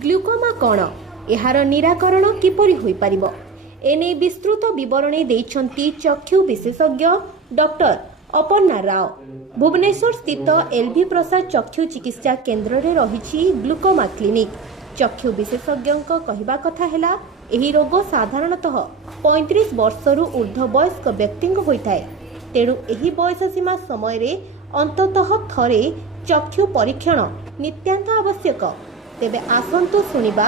Glaucoma कौन एहार निराकरण किपरि होई परिबो एने विस्तृत विवरणी देइछंती चक्षु विशेषज्ञ डॉक्टर अपर्णा राव। भुवनेश्वर स्थित एलवी प्रसाद चक्षु चिकित्सा केन्द्र रे रहिछि ग्लूकोमा क्लिनिक। चक्षु विशेषज्ञ कहवा कथा हेला एही रोग साधारणतः 35 वर्षरु ऊर्ध्व वयस्क व्यक्ति होइथाय। तेणु एही बयस सीमा समय रे अंततः थरे चक्षु परीक्षण नित्यांत आवश्यक। तेबे आसंतु सुनिबा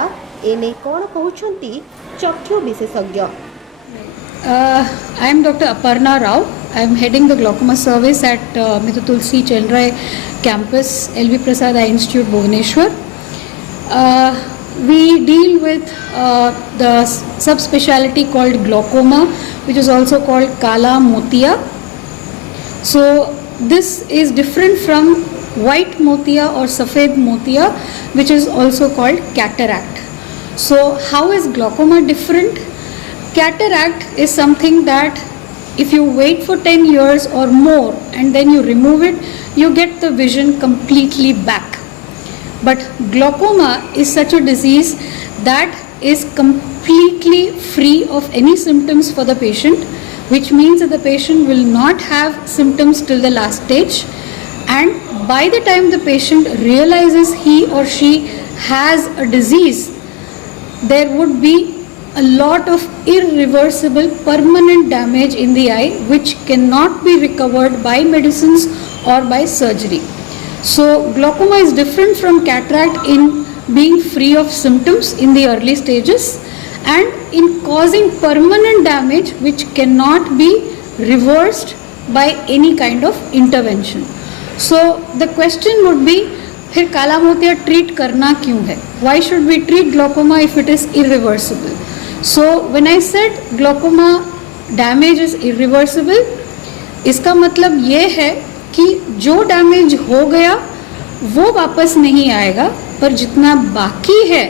एने कोन कहउछंती चक्षु विशेषज्ञ। I am Dr. Aparna Rao. I am heading the glaucoma service at Mr. Tulsi Chenrai campus, LV PRASAD Eye Institute, Bhubaneswar. We deal with the subspecialty called glaucoma, which is also called kala motia. So this is different from white motia or safed motia, which is also called cataract. So how is glaucoma different? Cataract is something that if you wait for 10 years or more and then you remove it, you get the vision completely back. But glaucoma is such a disease that is completely free of any symptoms for the patient, which means that the patient will not have symptoms till the last stage. And by the time the patient realizes he or she has a disease, there would be a lot of irreversible permanent damage in the eye which cannot be recovered by medicines or by surgery. So glaucoma is different from cataract in being free of symptoms in the early stages and in causing permanent damage which cannot be reversed by any kind of intervention. So the question would be, फिर काला मोतिया treat करना क्यों है? Why should we treat glaucoma if it is irreversible? So when I said glaucoma damage is irreversible, इसका मतलब ये है कि जो डैमेज हो गया वो वापस नहीं आएगा, पर जितना बाकी है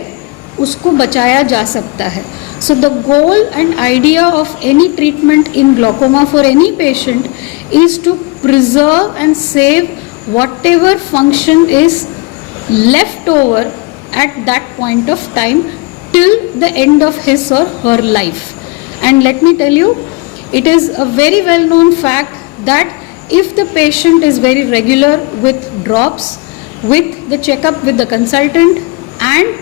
उसको बचाया जा सकता है. So the goal and idea of any treatment in glaucoma for any patient is to preserve and save whatever function is left over at that point of time till the end of his or her life. And let me tell you, it is a very well known fact that if the patient is very regular with drops, with the checkup with the consultant, and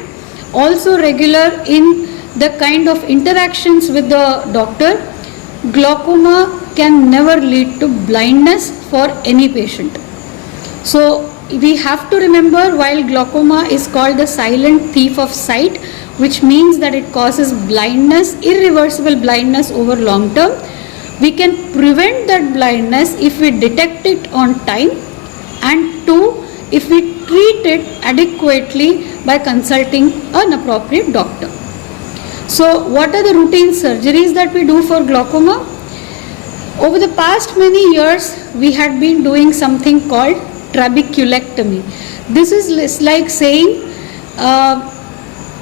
also regular in the kind of interactions with the doctor, glaucoma can never lead to blindness for any patient. So we have to remember, while glaucoma is called the silent thief of sight, which means that it causes blindness, irreversible blindness over long term, we can prevent that blindness if we detect it on time, and two, if we treat it adequately by consulting an appropriate doctor. So what are the routine surgeries that we do for glaucoma? Over the past many years, we had been doing something called trabeculectomy. This is like saying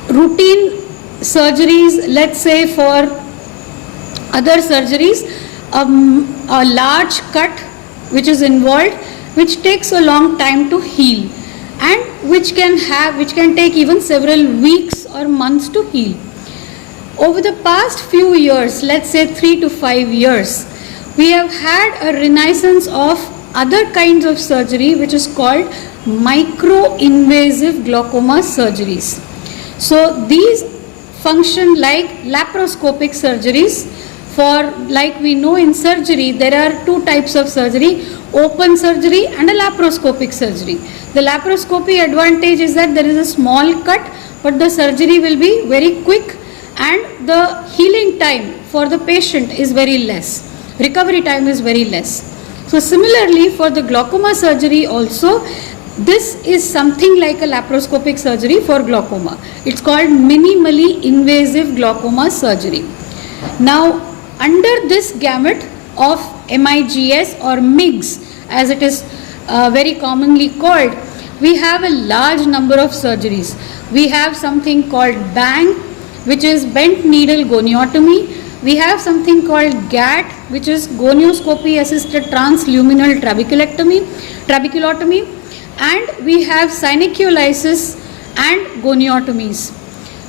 routine surgeries, let's say for other surgeries, a large cut which is involved, which takes a long time to heal, and which can take even several weeks or months to heal. Over the past few years, let's say 3 to 5 years, we have had a renaissance of other kinds of surgery which is called micro-invasive glaucoma surgeries. So these function like laparoscopic surgeries. For, like we know in surgery, there are two types of surgery: open surgery and a laparoscopic surgery. The laparoscopy advantage is that there is a small cut, but the surgery will be very quick and the healing time for the patient is very less. Recovery time is very less. So similarly for the glaucoma surgery also, this is something like a laparoscopic surgery for glaucoma. It's called minimally invasive glaucoma surgery. Now under this gamut of MIGS or MIGS, as it is very commonly called, we have a large number of surgeries. We have something called BANG, which is bent needle goniotomy. We have something called GAT, which is gonioscopy assisted transluminal trabeculotomy, and we have synechulisis and goniotomies.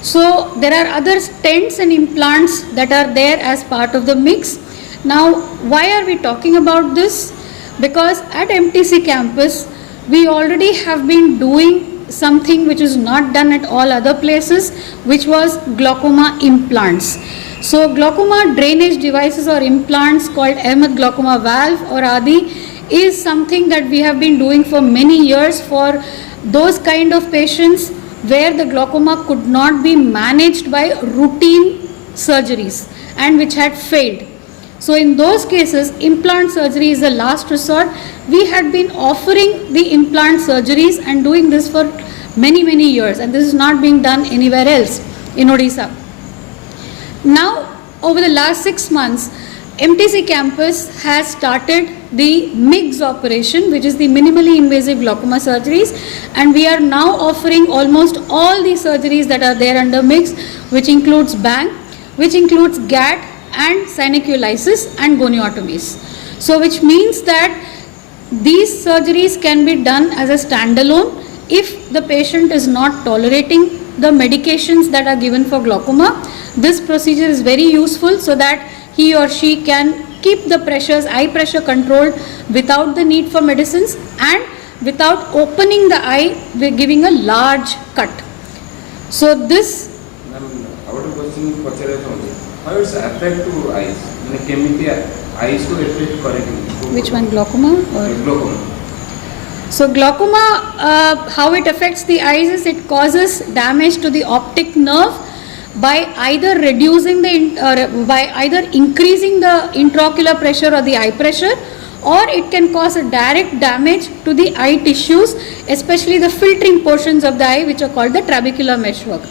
So there are other stents and implants that are there as part of the MIGS. Now, why are we talking about this? Because at MTC campus, we already have been doing something which is not done at all other places, which was glaucoma implants. So glaucoma drainage devices or implants called Ahmed glaucoma valve or ADI is something that we have been doing for many years for those kind of patients where the glaucoma could not be managed by routine surgeries and which had failed. So in those cases, implant surgery is the last resort. We had been offering the implant surgeries and doing this for many years, and this is not being done anywhere else in Odisha. Now, over the last 6 months, MTC campus has started the MIGS operation, which is the minimally invasive glaucoma surgeries, and we are now offering almost all the surgeries that are there under MIGS, which includes BANG, which includes GAT and syneculisis and goniotomies. So which means that these surgeries can be done as a standalone if the patient is not tolerating the medications that are given for glaucoma. This procedure is very useful so that he or she can keep the pressures, eye pressure controlled without the need for medicines and without opening the eye with giving a large cut. So this how does it affect to eyes? Eyes to affect correctly. Which one, glaucoma or glaucoma? So glaucoma, how it affects the eyes is it causes damage to the optic nerve by either reducing by either increasing the intraocular pressure or the eye pressure, or it can cause a direct damage to the eye tissues, especially the filtering portions of the eye, which are called the trabecular meshwork.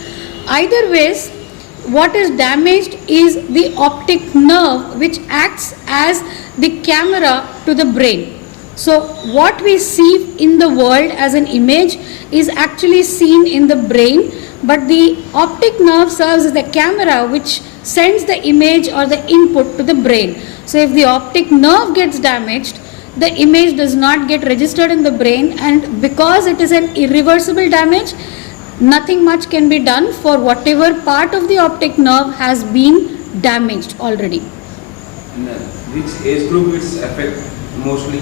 Either ways, what is damaged is the optic nerve, which acts as the camera to the brain. So what we see in the world as an image is actually seen in the brain, but the optic nerve serves as the camera which sends the image or the input to the brain. So if the optic nerve gets damaged, the image does not get registered in the brain, and because it is an irreversible damage, nothing much can be done for whatever part of the optic nerve has been damaged already. Which age group it affect mostly?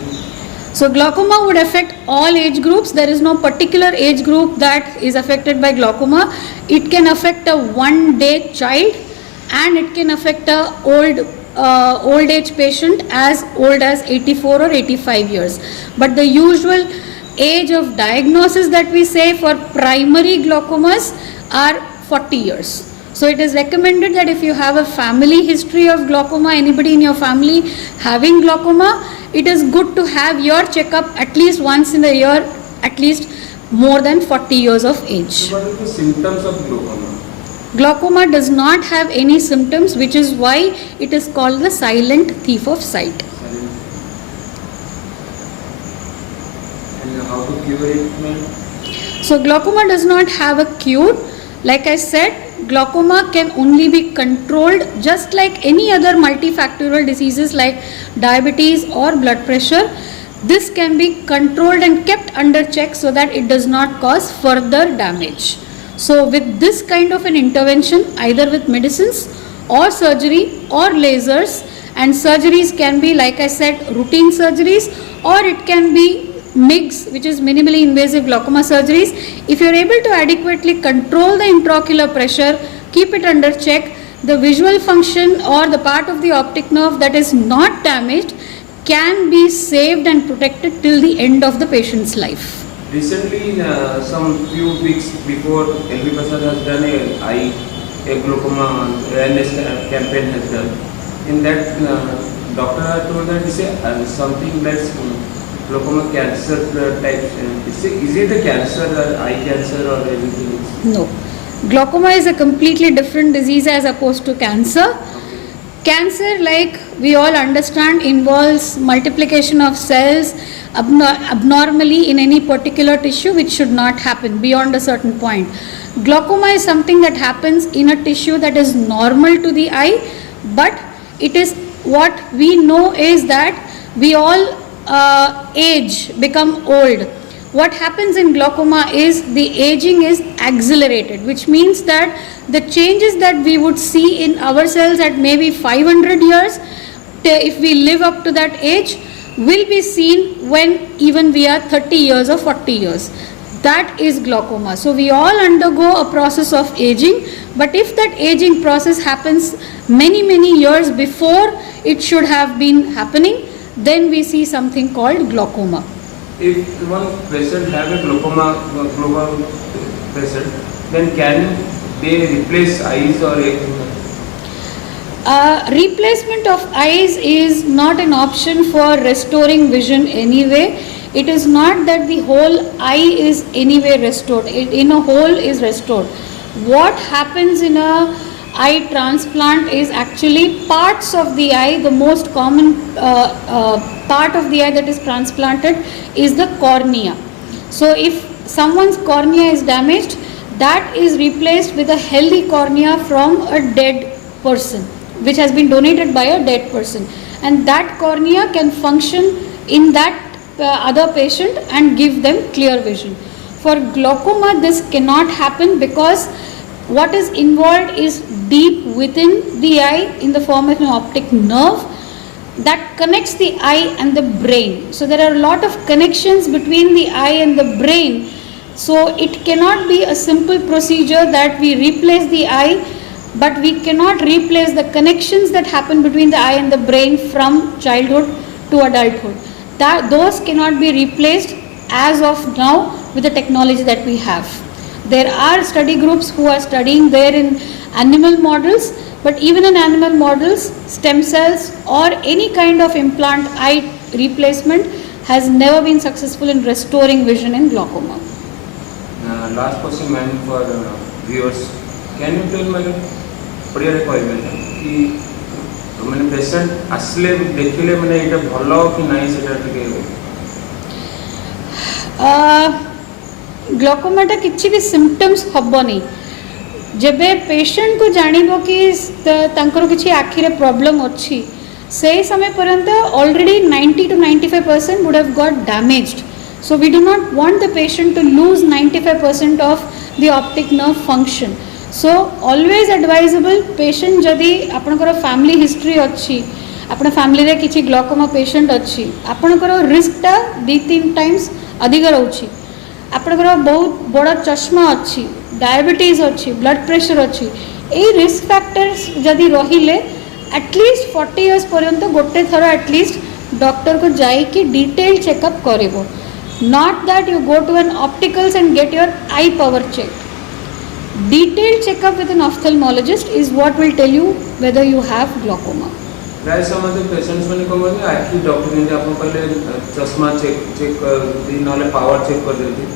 So glaucoma would affect all age groups. There is no particular age group that is affected by glaucoma. It can affect a one-day child, and it can affect a old age patient as old as 84 or 85 years. But the usual age of diagnosis that we say for primary glaucomas are 40 years. So it is recommended that if you have a family history of glaucoma, anybody in your family having glaucoma, it is good to have your checkup at least once in a year, at least more than 40 years of age. So what are the symptoms of glaucoma? Glaucoma does not have any symptoms, which is why it is called the silent thief of sight. And how to cure it, ma'am? So glaucoma does not have a cure. Like I said, glaucoma can only be controlled just like any other multifactorial diseases like diabetes or blood pressure. This can be controlled and kept under check so that it does not cause further damage. So with this kind of an intervention, either with medicines or surgery or lasers, and surgeries can be, like I said, routine surgeries, or it can be MIGS, which is minimally invasive glaucoma surgeries. If you are able to adequately control the intraocular pressure, keep it under check, the visual function or the part of the optic nerve that is not damaged can be saved and protected till the end of the patient's life. Recently, some few weeks before, PRASAD has done a glaucoma awareness campaign has done. In that, doctor has told that it's something that's glaucoma cancer type. Is it a cancer, eye cancer, or anything else? No. Glaucoma is a completely different disease as opposed to cancer. Cancer, like we all understand, involves multiplication of cells abnormally in any particular tissue, which should not happen beyond a certain point. Glaucoma is something that happens in a tissue that is normal to the eye, but it is what we know is that we all age, become old. what happens in glaucoma is the aging is accelerated, which means that the changes that we would see in ourselves at maybe 500 years, if we live up to that age, will be seen when even we are 30 years or 40 years. That is glaucoma. So we all undergo a process of aging, but if that aging process happens many years before it should have been happening, then we see something called glaucoma. If one patient have a glaucoma patient, then can they replace eyes or replacement of eyes is not an option for restoring vision anyway. It is not that the whole eye is anyway restored. It in a whole is restored. What happens in a eye transplant is actually parts of the eye. The most common part of the eye that is transplanted is the cornea. So if someone's cornea is damaged, that is replaced with a healthy cornea from a dead person, which has been donated by a dead person, and that cornea can function in that other patient and give them clear vision. For glaucoma, this cannot happen because what is involved is deep within the eye in the form of an optic nerve that connects the eye and the brain. So there are a lot of connections between the eye and the brain. So it cannot be a simple procedure that we replace the eye, but we cannot replace the connections that happen between the eye and the brain from childhood to adulthood. Those cannot be replaced as of now with the technology that we have. There are study groups who are studying there in animal models, but even in animal models, stem cells or any kind of implant eye replacement has never been successful in restoring vision in glaucoma. Last question, ma'am, for viewers. Can you tell me पढ़िया कि मैंने patient आसले देखिले मैंने एटा भलो कि नाही सेटा टिके ग्लाकोमाटा किछि भी सिम्पटम्स हबनी जेबे पेशेंट को जानिबो कि तांकर किछि आखि रे प्रॉब्लम अछि से समय पर्यंत already 90 to 95% would have got damaged. So we do not want the patient to lose 95% of the optic nerve function. So always advisable patient जदि आपनकर फैमिली हिस्ट्री अच्छी आपन फैमिली रे किछि ग्लाकोमा पेशेंट अच्छी आपनकर रिस्क टा 2-3 टाइम्स अधिक रहउछि आपनकर बहुत बड़ा चश्मा अच्छी डायबिटीज अच्छी ब्लड प्रेशर अच्छी ए रिस्क फैक्टर्स जदि रहिले एटलीस्ट 40 इयर्स पर्यंत गोटे थर एटलीस्ट डॉक्टर को जाई कि डिटेल चेकअप करिवो not that you go to an opticals and get your eye power check. Detailed checkup with an ophthalmologist is what will tell you whether you have glaucoma. प्राय समय patients माने को बोले आखि डॉक्टर ने आपन कहले चश्मा चेक कर दी नले पावर चेक कर देती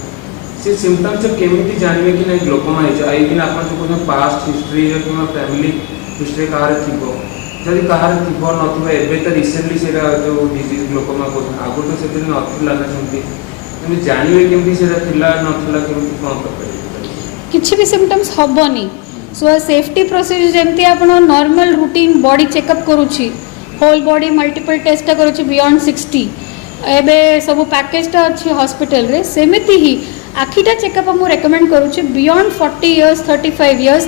से सिम्पटम्स केमिति जानबे कि नै ग्लाकोमा है आई कि आपन जो पास्ट हिस्ट्री कि फैमिली हिस्ट्री कार थिबो जदि कार थिबो नथिबो एबे त रिसेंटली सेरा जो डिजीज ग्लाकोमा को आगु तो सेते नथिला ना सेमति हम जानबे केमिति सेरा थिला नथिला केमिति कोन करबे किछि भी सिम्पटम्स हबनी. सो सेफ्टी प्रोसीजर जेमती आपण नॉर्मल रूटीन बॉडी चेकअप करूची होल बॉडी मल्टीपल टेस्ट करूची बियॉन्ड 60 एबे सब पैकेज टा अछि हॉस्पिटल रे सेमिति ही आखिटा चेकअप हम रेकमेंड करूची बियॉन्ड 40 इयर्स 35 इयर्स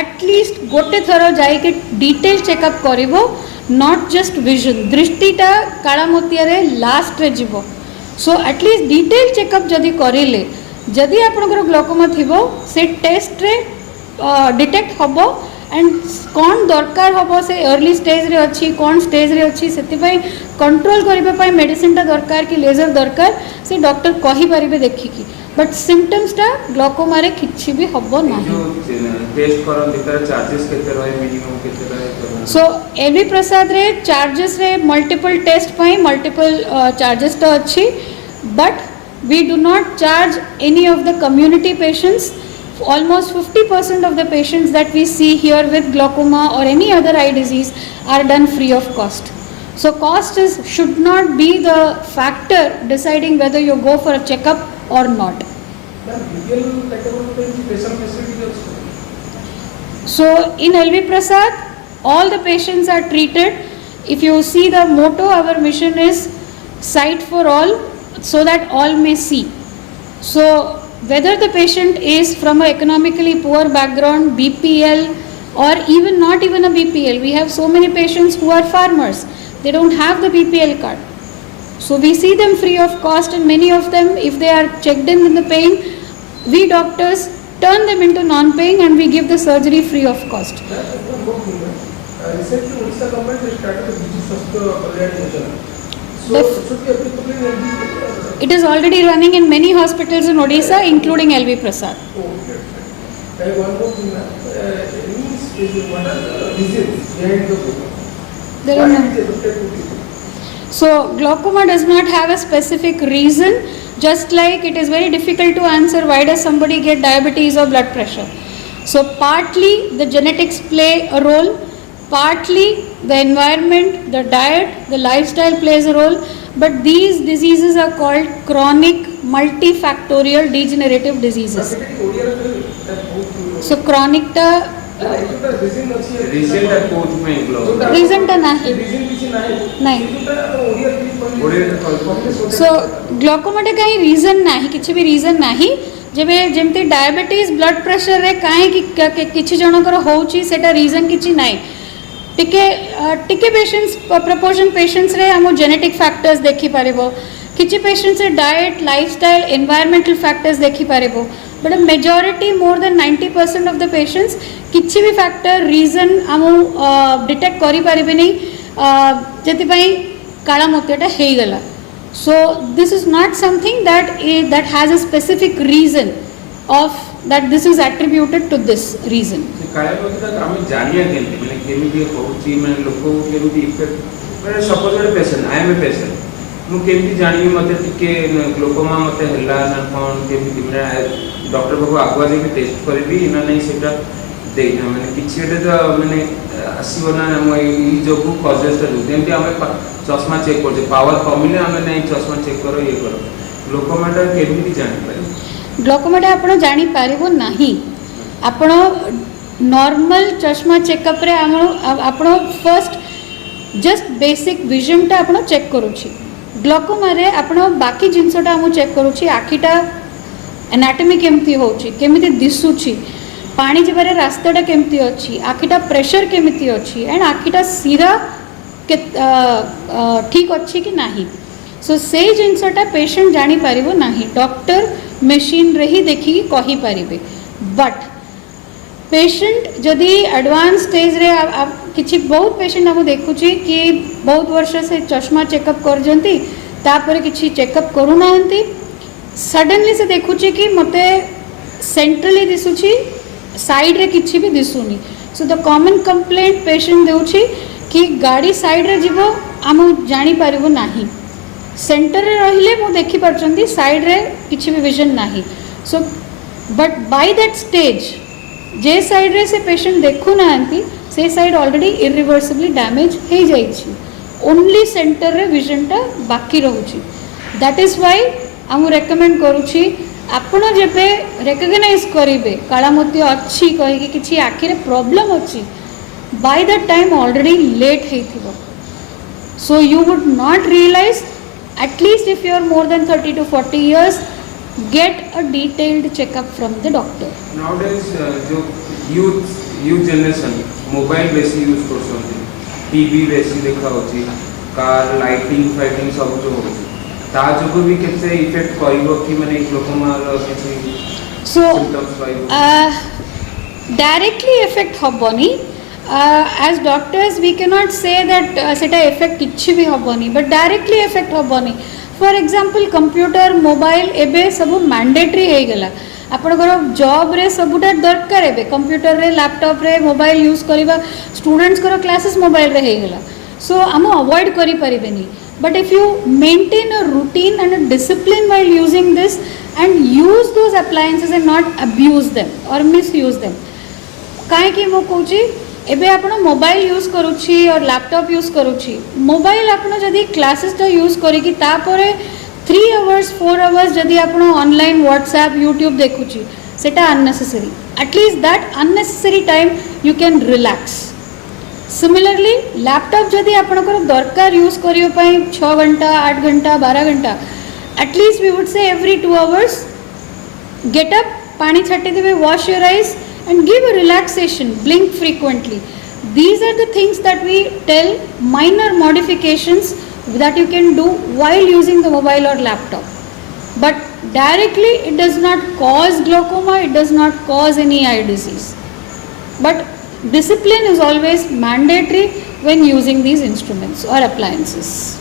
एटलीस्ट गोटे थरो जाई के डिटेल चेकअप करिवो नॉट जस्ट विजन दृष्टिटा काला मोतिया रे लास्ट रे जीवो. सो एटलीस्ट डिटेल चेकअप जदि करिले जदि आपनकर ग्लाकोमा थिबो से टेस्ट रे डिटेक्ट हबो एंड कौन दरकार हबो से अर्ली स्टेज रे अच्छी कौन स्टेज रे अच्छी सेति पई कंट्रोल करिबा पई मेडिसिन ता दरकार कि लेजर दरकार से डॉक्टर कहि परिबे देखि की बट सिम्पटम्स ता ग्लाकोमा रे किछि भी हबो नाही. टेस्ट करन दिकर चार्जेस केते रहे मिनिमम केते रहे सो एलवी प्रसाद रे चार्जेस रे मल्टीपल टेस्ट पई मल्टीपल चार्जेस ता अच्छी but we do not charge any of the community patients. Almost 50% of the patients that we see here with glaucoma or any other eye disease are done free of cost. So cost should not be the factor deciding whether you go for a checkup or not. So in LV Prasad, all the patients are treated. If you see the motto, our mission is sight for all, so that all may see. So whether the patient is from a economically poor background, BPL, or even not even a BPL, we have so many patients who are farmers, they don't have the BPL card. So we see them free of cost, and many of them, if they are checked in the pain, we doctors turn them into non-paying and we give the surgery free of cost. Recently, Odisha government has started a Biju Swasthya Kalyan Yojana. So, should be applicable in LV? It is already running in many hospitals in Odisha, including LV Prasad. Okay. And one more thing, what are the reasons behind the glaucoma? There Why are it is affected to people? So glaucoma does not have a specific reason, just like it is very difficult to answer why does somebody get diabetes or blood pressure. So partly the genetics play a role, partly the environment, the diet, the lifestyle plays a role, but these diseases are called chronic multifactorial degenerative diseases. So chronic ta Recent আর কোচ মে গ্লো reason ta nahi. Nahi. So glaucoma टे कहीं reason नहीं, किसी भी reason नहीं. जेबे जेमते डायबिटीज ब्लड प्रेशर रे काहे कि किछि जनकर होउची सेटा रीजन किछि नाही. टिके पेशेंट्स प्रपोर्शन पेशेंट्स रे हम जेनेटिक फैक्टर्स देखि पारिबो, किछि पेशेंट्स रे डाइट, लाइफस्टाइल, एनवायरमेंटल फैक्टर्स देखि पारिबो, but majority more than 90% of the patients किछि भी फैक्टर रीजन हम डिटेक्ट करि पारिबे नै जेति पई काला मोतियाटा हेई गला. So this is not something that has a specific reason of that this is attributed to this reason. କାଳେ କଥା ଆମେ ଜାଣିଆ କେମିତି ମାନେ କେମିତି ହୋଉଛି ମାନେ ଲୋକ କେମିତି ଇଫେକ୍ଟ ମାନେ ସପୋଜ ଗୋଟେ patient I M A patient ମୁଁ କେମିତି ଜାଣିବି ମତେ ଟିକେ ଗ୍ଲୋକୋମା ମତେ ହେଲା ନା କଣ କେମିତି ମାନେ ଡକ୍ଟର ପାଖକୁ ଆଗୁଆ ଯାଇକି ଟେଷ୍ଟ କରିବି ନା ନାହିଁ ସେଟା ଦେଇନା ମାନେ କିଛି ଗୋଟେ ତ ମାନେ ଆସିବ ନା ଆମ ଏଇ ଯୋଗୁ କଜେସଟା ଯୋଗୁ ଯେମିତି ଆମେ ଚଷମା ଚେକ୍ କରୁଛେ ପାୱାର କମିଲେ ଆମେ ନାହିଁ ଚଷମା ଚେକ୍ କର ଇଏ କର ଗ୍ଲୋକୋମାଟା କେମିତି ଜାଣିପାରିବ? ଗ୍ଲୋକୋମାଟା ଆପଣ ଜାଣିପାରିବ ନାହିଁ. ଆପଣ ନର୍ମାଲ ଚଷମା ଚେକଅପ୍ରେ ଆପଣ ଫର୍ଷ୍ଟ ଜଷ୍ଟ ବେସିକ୍ ଭିଜନଟା ଆପଣ ଚେକ୍ କରୁଛି. ଗ୍ଲୋକୋମାରେ ଆପଣ ବାକି ଜିନିଷଟା ମୁଁ ଚେକ୍ କରୁଛି ଆଖିଟା ଏନାଟମି କେମିତି ହେଉଛି, କେମିତି ଦିଶୁଛି, ପାଣି ଯିବାରେ ରାସ୍ତାଟା କେମିତି ଅଛି, ଆଖିଟା ପ୍ରେସର କେମିତି ଅଛି, ଆଣ୍ଡ ଆଖିଟା ଶିରା ଠିକ୍ ଅଛି କି ନାହିଁ. ସୋ ସେଇ ଜିନିଷଟା ପେସେଣ୍ଟ ଜାଣିପାରିବ ନାହିଁ, ଡକ୍ଟର ମେସିନ୍ରେ ହିଁ ଦେଖିକି କହିପାରିବେ. ବଟ୍ पेशेंट जदि एडवांस स्टेज रे किछि बहुत पेशेंट हम देखुची कि बहुत वर्ष से चश्मा चेकअप करजंती तापर किछि चेकअप करू नाहंती, सडनली से देखुची कि मते सेंट्रली दिसुची साइड रे किछि भी दिसुनी. So the common complaint patient देउची कि गाड़ी साइड रे जीवो हम जानी पारिबो नाही, सेंटर रे रहिले मो देखि परचंती साइड रे किछि भी विजन नाही. So but by that stage J side रे से पेशेंट देखु नाहंती से साइड ऑलरेडी इरिवर्सिबली डैमेज हो जाइछि, ओनली सेंटर रे विजनटा बाकी रहउछि. दैट इज व्हाई हम रेकमेंड करूछि आपण जेबे रिकॉग्नाइज करिवे काला मोती अछि कहि कि किछि आखि रे प्रॉब्लम अछि, by that time already late हेथिबो. So you would not realize, at least if you are more than 30 to 40 years, get a detailed checkup from the doctor. Nowadays जो youth generation मोबाइल बेसी यूज करछन्ती, टीवी बेसी देखा होची, car lighting fighting सब जो होची ता जो भी केते इफेक्ट करिवो कि माने ग्लोकोमा रो किछि सिम्पटम्स पाइबो directly effect हबनी. As doctors we cannot say that सेटा effect किछि भी हबनी, but directly effect हबनी. फॉर एग्जांपल कंप्यूटर मोबाइल एबे सब मैंडेटरी हो गला. आपनकर जॉब रे सबुटा दरकार एबे कंप्यूटर रे लैपटॉप रे मोबाइल यूज करबा, स्टूडेंट्स कर क्लासेस मोबाइल रे हो गला. सो हम अवॉइड करि परिबेनी, but if you maintain a routine and a discipline while using this and use those appliances and not abuse them or misuse them. काहे कि मो कहूची एबे आपण मोबाइल यूज करूची और लैपटॉप यूज करूची, मोबाइल आपण जदि क्लासेसटा यूज करिकि तापरे 3 hours 4 hours जदि आपण ऑनलाइन व्हाट्सएप यूट्यूब देखुची सेटा unnecessary. At least that unnecessary time you can relax. Similarly laptop जदि आपणकर दरकार यूज करियो पई 6 घंटा 8 घंटा 12 घंटा, at least we would say every 2 hours get up, pani chatti debe, wash your eyes and give a relaxation, blink frequently. These are the things that we tell, minor modifications that you can do while using the mobile or laptop. But directly it does not cause glaucoma, it does not cause any eye disease. But discipline is always mandatory when using these instruments or appliances.